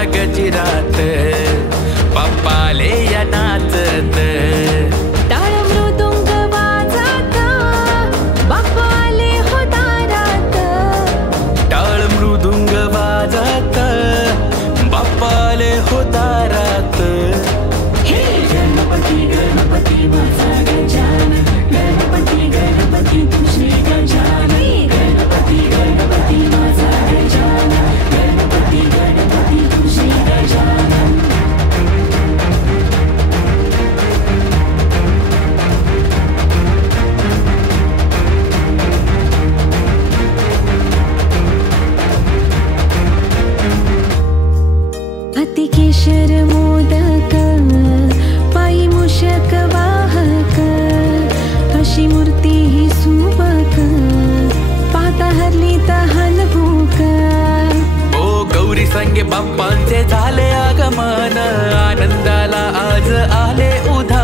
माझ्या गजरात बाप्पाले या नाचत टाळ मृदुंग वाजत बाप्पा आले हो दारात टाळ मृदुंग वाजत बाप्पा आले हो दारात हे गणपती गणपती माझा गजानन गणपती गणपती तू श्री गजानन गणपती गणपती माझा गजानन गणपती गणपती तू श्री गजानन अतिकेशर मोदक पायी मूषक वाहक अशी मूर्ती ही सुबक पाता हरली तहान भूक ओ गौरी संगे बाप्पांचे झाले आगमन आनंदाला आज आले उधाण